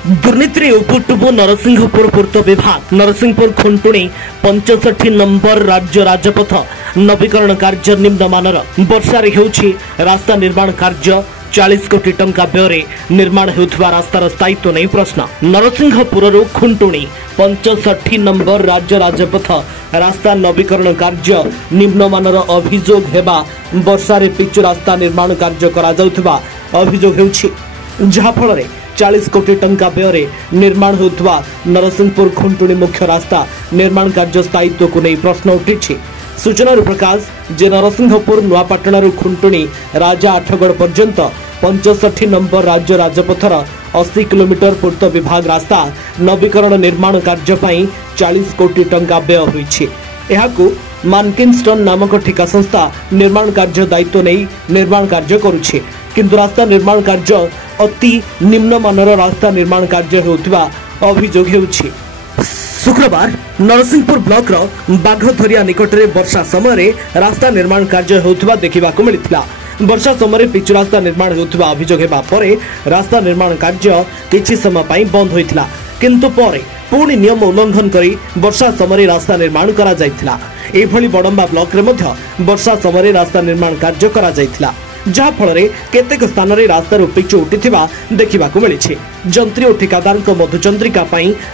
दुर्नीति उपुटुबु नरसिंहपुर पूर्त विभाग नरसिंहपुर खुंटुणी 65 नंबर राज्य राजपथ नवीकरण कार्य निम्नमानर वर्षा होउछि रास्ता निर्माण कार्य 40 कोटी टंका व्यय निर्माण होउथबा रास्तार स्थायित्व नहीं प्रश्न। नरसिंहपुर खुंटुणी 65 नंबर राज्य राजपथ रास्ता नवीकरण कार्य निम्नमानर अभियोग हेबा वर्षा रे पिचु रास्ता निर्माण कार्य करा जाउथबा अभियोग हेउछि जहा फल 40 कोटी टंका व्यय निर्माण होउथबा नरसिंहपुर खुंटुणी मुख्य रास्ता निर्माण कार्य स्थायित्व को नहीं प्रश्न उठी। सूचना प्रकाश जे नरसिंहपुर नुआपाटण खुंटुणी राजा आठगढ़ पर्यंत 65 नंबर राज्य राजपथर 80 किलोमीटर पूर्त विभाग रास्ता नवीकरण निर्माण कार्य 40 कोटी टंका व्यय होइछि। एहाकु मानकिंस्टन नामक ठिका संस्था निर्माण कार्य दायित्व नहीं निर्माण कार्य करुछि किंतु रास्ता निर्माण कार्य अति निम्नमानर रास्ता निर्माण कार्य होउथिबा अभियोग हेउछि। शुक्रवार नरसिंहपुर ब्लॉक रो बाघधरिया निकट में वर्षा समय रास्ता निर्माण कार्य होउथिबा देखिबा को मिलिथिला। वर्षा समय पिचु रास्ता निर्माण होउथिबा अभियोग हेबा परे रास्ता निर्माण कार्य किछि समय पई बंद होइथिला किंतु परे पुणी नियम उल्लंघन करी वर्षा समय रास्ता निर्माण करा जायथिला। एभली बडंबा ब्लॉक रे मध्य वर्षा समय रास्ता निर्माण कार्य करा जायथिला जहा फल केतेक स्थान रे रास्तार पिचु उठिथिबा देखिबा को मिलिछि। जंत्री और ठिकादार मधुचंद्रिका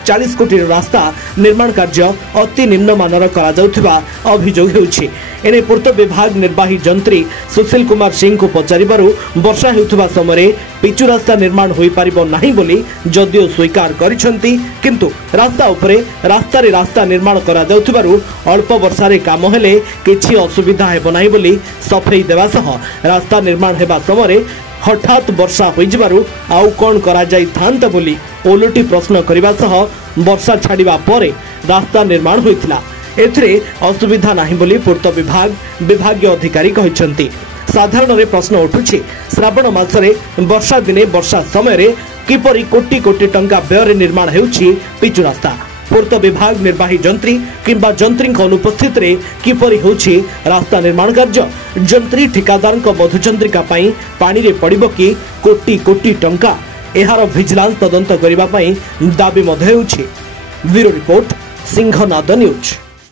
40 कोटी रास्ता निर्माण कार्य अति निम्नमानर करा जाउथिबा अभियोग हेउछि। एने पूर्त विभाग निर्वाही जंत्री सुशील कुमार सिंह को पचारिबारु वर्षा हेउथिबा समय पिचु रास्ता निर्माण होई पारिबो नाही बोली जदिओ स्वीकार करिसंती किंतु रास्ता उपरे रास्ता निर्माण करा जाउथिबारु अल्प वर्षा रे काम हेले किछि असुविधा हेबो नाही बोली सफेई देबा सह रास्ता निर्माण हेबा समय हठात वर्षा हो जिबारु आउ कोन करा जाई थांता बोली ओलटी प्रश्न करिबा सह वर्षा छाड़िबा परे रास्ता निर्माण होइथिला। एथिरे असुविधा नाही बोली पूर्त विभागीय अधिकारी कहिसंती। साधारण रे प्रश्न उठुछि श्रावण मासरे वर्षा दिने वर्षा समय रे किपरि कोटी कोटी टंका व्यय निर्माण हेउछि पिचु रास्ता। पूर्त विभाग निर्वाही जंत्री किंबा जंत्री अनुपस्थित रे किपरि होछि रास्ता निर्माण कार्य। जंत्री ठिकादार मधुचंद्रिका पानी रे पड़िबो कि कोटी कोटी टंका एहार विजिलेंस तदंत करिबा दाबी मध्य हेउछि। Bureau report Sinhanad news.